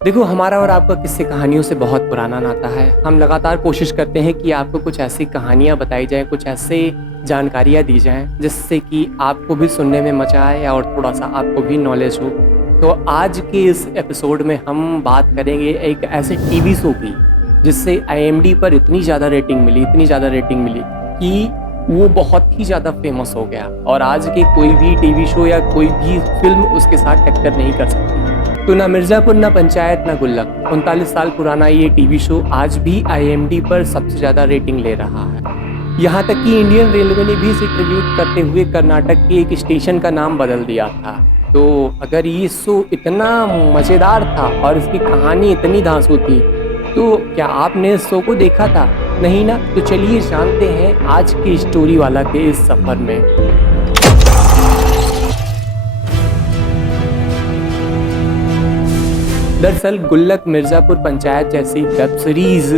देखो, हमारा और आपका किस्से कहानियों से बहुत पुराना नाता है। हम लगातार कोशिश करते हैं कि आपको कुछ ऐसी कहानियाँ बताई जाएँ, कुछ ऐसे जानकारियाँ दी जाएँ, जिससे कि आपको भी सुनने में मज़ा आए और थोड़ा-सा आपको भी नॉलेज हो। तो आज के इस एपिसोड में हम बात करेंगे एक ऐसे टीवी शो की, जिससे आईएमडी पर इतनी ज़्यादा रेटिंग मिली, इतनी ज़्यादा रेटिंग मिली कि वो बहुत ही ज़्यादा फ़ेमस हो गया और आज के कोई भी टीवी शो या कोई भी फ़िल्म उसके साथ टक्कर नहीं कर सकती। तो ना मिर्ज़ापुर, ना पंचायत, ना गुल्लक, 39 साल पुराना ये टीवी शो आज भी आईएमडी पर सबसे ज़्यादा रेटिंग ले रहा है। यहाँ तक कि इंडियन रेलवे ने भी इसे ट्रिब्यूट करते हुए कर्नाटक के एक स्टेशन का नाम बदल दिया था। तो अगर ये शो इतना मज़ेदार था और इसकी कहानी इतनी धांसू थी, तो क्या आपने इस शो को देखा था? नहीं ना? तो चलिए जानते हैं आज की स्टोरी वाला के इस सफ़र में। दरअसल गुल्लक मिर्ज़ापुर पंचायत जैसी वेब सीरीज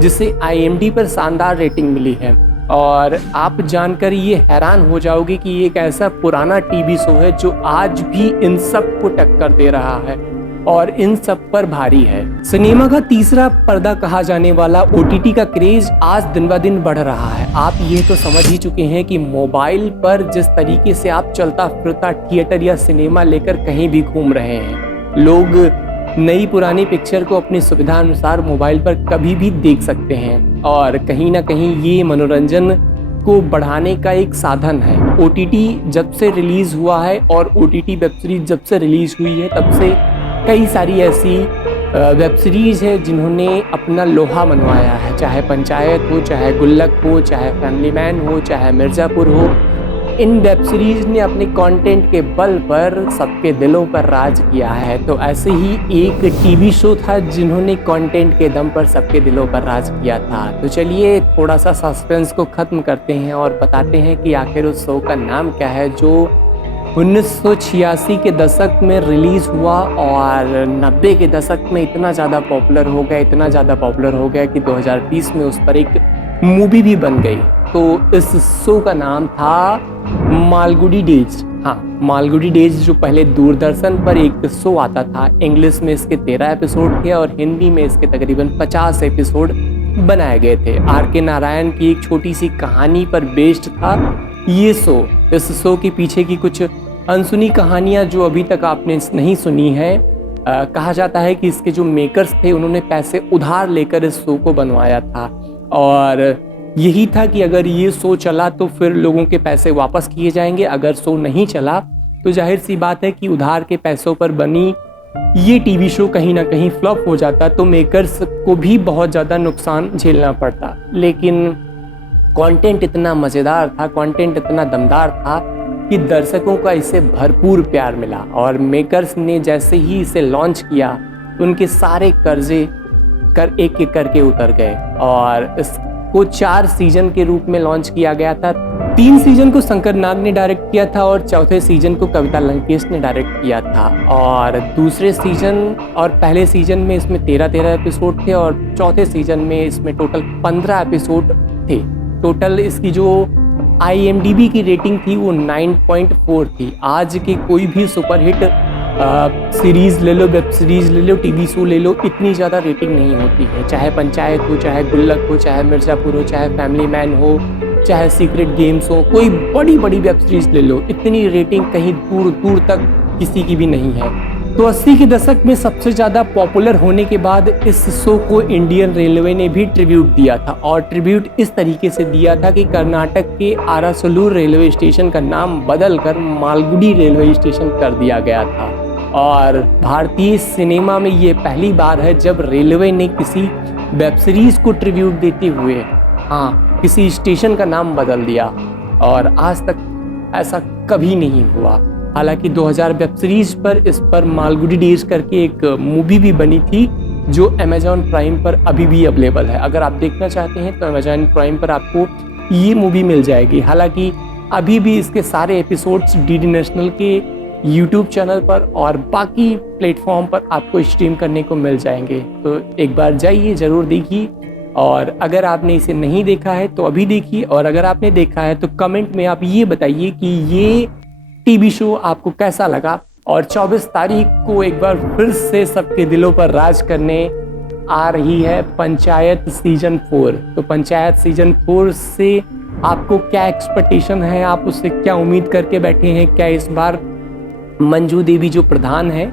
जिसे आईएमडी पर शानदार रेटिंग मिली है, और आप जानकर ये हैरान हो जाओगे कि ये एक ऐसा पुराना टीवी शो है जो आज भी इन सब को टक्कर दे रहा है और इन सब पर भारी है। सिनेमा का तीसरा पर्दा कहा जाने वाला ओटीटी का क्रेज आज दिन ब दिन बढ़ रहा है। आप ये तो समझ ही चुके हैं कि मोबाइल पर जिस तरीके से आप चलता फिरता थिएटर या सिनेमा लेकर कहीं भी घूम रहे हैं, लोग नई पुरानी पिक्चर को अपनी सुविधा अनुसार मोबाइल पर कभी भी देख सकते हैं और कहीं ना कहीं ये मनोरंजन को बढ़ाने का एक साधन है। ओटीटी जब से रिलीज़ हुआ है और ओटीटी वेब सीरीज जब से रिलीज़ हुई है, तब से कई सारी ऐसी वेब सीरीज़ है जिन्होंने अपना लोहा मनवाया है। चाहे पंचायत हो, चाहे गुल्लक हो, चाहे फैमिली मैन हो, चाहे मिर्ज़ापुर हो, इन वेब सीरीज़ ने अपने कंटेंट के बल पर सबके दिलों पर राज किया है। तो ऐसे ही एक टीवी शो था जिन्होंने कंटेंट के दम पर सबके दिलों पर राज किया था। तो चलिए थोड़ा सा सस्पेंस को ख़त्म करते हैं और बताते हैं कि आखिर उस शो का नाम क्या है जो 1986 के दशक में रिलीज़ हुआ और 90 के दशक में इतना ज़्यादा पॉपुलर हो गया, इतना ज़्यादा पॉपुलर हो गया कि 2020 में उस पर एक मूवी भी बन गई। तो इस शो का नाम था मालगुडी डेज। हाँ, मालगुडी डेज जो पहले दूरदर्शन पर एक शो आता था। इंग्लिश में इसके 13 एपिसोड थे और हिंदी में इसके तकरीबन 50 एपिसोड बनाए गए थे। आर.के. नारायण की एक छोटी सी कहानी पर बेस्ड था ये शो। इस शो के पीछे की कुछ अनसुनी कहानियाँ जो अभी तक आपने नहीं सुनी है। कहा जाता है कि इसके जो मेकर्स थे उन्होंने पैसे उधार लेकर इस शो को बनवाया था और यही था कि अगर ये शो चला तो फिर लोगों के पैसे वापस किए जाएंगे, अगर शो नहीं चला तो जाहिर सी बात है कि उधार के पैसों पर बनी ये टीवी शो कहीं ना कहीं फ्लॉप हो जाता, तो मेकर्स को भी बहुत ज़्यादा नुकसान झेलना पड़ता। लेकिन कंटेंट इतना मज़ेदार था, कंटेंट इतना दमदार था कि दर्शकों का इसे भरपूर प्यार मिला और मेकर्स ने जैसे ही इसे लॉन्च किया उनके सारे कर्जे एक एक करके उतर गए और इसको 4 सीजन के रूप में लॉन्च किया गया था। 3 सीजन को शंकर नाग ने डायरेक्ट किया था और चौथे सीजन को कविता लंकेश ने डायरेक्ट किया था। और दूसरे सीजन और पहले सीजन में इसमें 13 एपिसोड थे और चौथे सीजन में इसमें टोटल 15 एपिसोड थे। टोटल इसकी जो IMDb की रेटिंग थी वो 9.4 थी। आज की कोई भी सुपरहिट सीरीज़ ले लो, वेब सीरीज़ ले लो, टीवी शो ले लो, इतनी ज़्यादा रेटिंग नहीं होती है। चाहे पंचायत हो, चाहे गुल्लक हो, चाहे मिर्ज़ापुर हो, चाहे फैमिली मैन हो, चाहे सीक्रेट गेम्स हो, कोई बड़ी बड़ी वेब सीरीज़ ले लो, इतनी रेटिंग कहीं दूर दूर तक किसी की भी नहीं है। तो 80 के दशक में सबसे ज़्यादा पॉपुलर होने के बाद इस शो को इंडियन रेलवे ने भी ट्रिब्यूट दिया था और ट्रिब्यूट इस तरीके से दिया था कि कर्नाटक के आरासुलूर रेलवे स्टेशन का नाम बदलकर मालगुडी रेलवे स्टेशन कर दिया गया था। और भारतीय सिनेमा में ये पहली बार है जब रेलवे ने किसी वेब सीरीज़ को ट्रिब्यूट देते हुए किसी स्टेशन का नाम बदल दिया और आज तक ऐसा कभी नहीं हुआ। हालांकि 2000 वेब सीरीज पर इस पर मालगुडी डेज करके एक मूवी भी बनी थी जो अमेजॉन प्राइम पर अभी भी अवेलेबल है। अगर आप देखना चाहते हैं तो अमेजॉन प्राइम पर आपको ये मूवी मिल जाएगी। हालांकि अभी भी इसके सारे एपिसोड्स डीडी नेशनल के यूट्यूब चैनल पर और बाकी प्लेटफॉर्म पर आपको स्ट्रीम करने को मिल जाएंगे। तो एक बार जाइए, ज़रूर देखिए, और अगर आपने इसे नहीं देखा है तो अभी देखिए, और अगर आपने देखा है तो कमेंट में आप ये बताइए कि ये टीवी शो आपको कैसा लगा। और 24 तारीख को एक बार फिर से सबके दिलों पर राज करने आ रही है पंचायत सीजन 4। तो पंचायत सीजन 4 से आपको क्या एक्सपेक्टेशन है, आप उससे क्या उम्मीद करके बैठे हैं? क्या इस बार मंजू देवी जो प्रधान है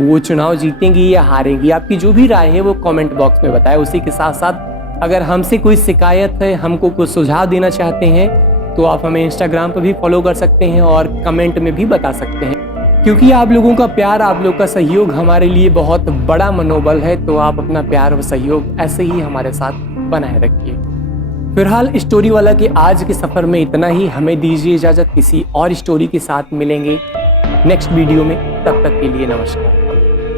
वो चुनाव जीतेंगी या हारेंगी? आपकी जो भी राय है वो कमेंट बॉक्स में बताएं। उसी के साथ साथ अगर हमसे कोई शिकायत है, हमको कुछ सुझाव देना चाहते हैं तो आप हमें इंस्टाग्राम पर भी फॉलो कर सकते हैं और कमेंट में भी बता सकते हैं, क्योंकि आप लोगों का प्यार, आप लोग का सहयोग हमारे लिए बहुत बड़ा मनोबल है। तो आप अपना प्यार और सहयोग ऐसे ही हमारे साथ बनाए रखिए। फिलहाल स्टोरी वाला के आज के सफ़र में इतना ही। हमें दीजिए इजाज़त, किसी और स्टोरी के साथ मिलेंगे नेक्स्ट वीडियो में। तब तक के लिए नमस्कार।